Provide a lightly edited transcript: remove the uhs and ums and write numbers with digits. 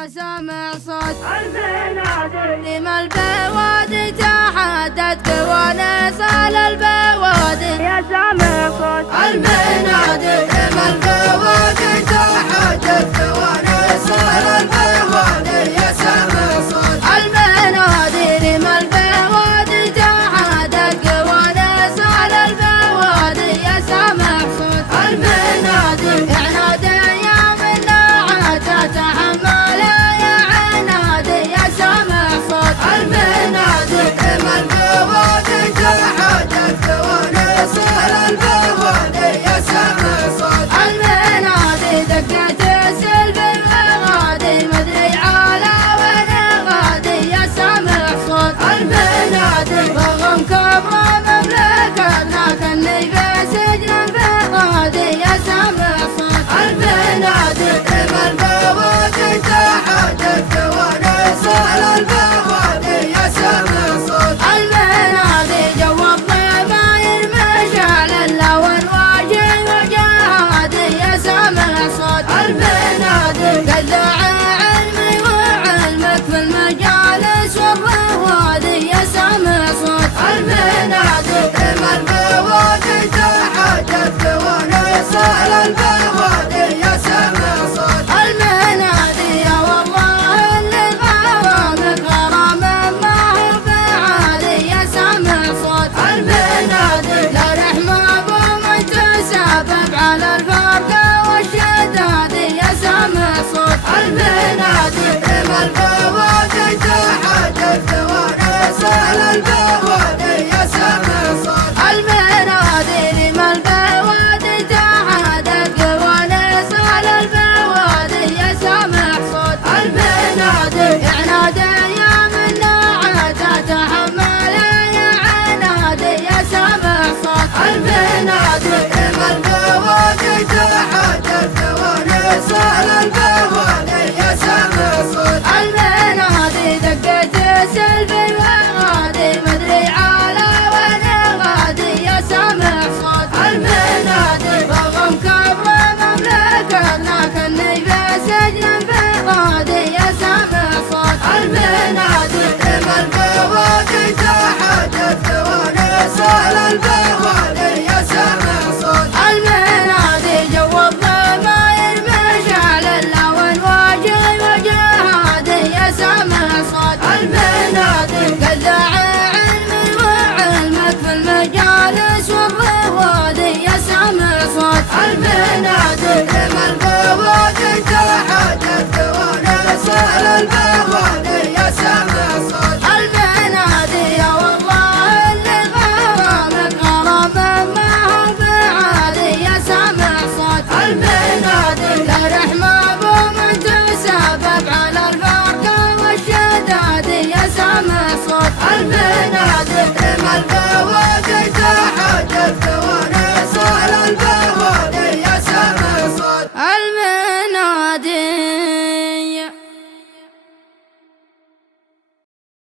يا سامع صوت البنادق لما البوادي تحدت كوانيس على البوادي يا سامع صوت البنادق لما البوادي تحدت كوانيس على البوادي يا سامع صوت البنادق لما البوادي تحدت كوانيس على البوادي يا سامع صوت البنادق عنادي يا منا عاد تحمل يا عنادي يا سامع صوت البنادق لما البوادي تحدت كوانيس على البوادي يا سامع صوت البنادق دقت السلب الغادي مدري على وين غادي يا سامع صوت البنادق رغم كبر مملكتنا كني بسجن بغادي يا سامع صوت البنادق لما البوادي تحدت كوانيس على البوادي يا سامع صوت البنادق جواب ما يرمش على اللون واجه وجهادي يا سامع صوت البنادق قلع علمي وعلمك في المجالس والروادي يا سامع صوت البنادق لما البوادي تحدت كوانيس على البوادي يا سامع صوت البنادق يا والله اللي غرامك غرام ما هو بعالي يا سامع صوت البنادق لا رحمة بوم تسبب على الفرق والشداد يا سامع صوت البنادق لما البوادي تحدت كوانيس على البوادي يا سامع صوت البنادق لما البوادي تحدت كوانيس على البوادي يا سامع صوت البنادق عنادي يا منا عاد تحمل يا عنادي يا سامع صوت البنادق لما البوادي تحدت كوانيس على البوادي يا سامع صوت البنادق دقت السلب الغادي مدري على وين غادي يا سامع صوت البنادق رغم كبر مملكتنا كني بسجن بغادي يا سامع صوت البنادق لما البوادي تحدت كوانيس على البوادي يا سامع صوت البنادق جواب ما يرمش على اللون واجه وجهادي يا سامع صوت البنادق قلع علمي وعلمك في المجالس والروادي يا سامع صوت البنادق لما البوادي تحدت كوانيس على البوادي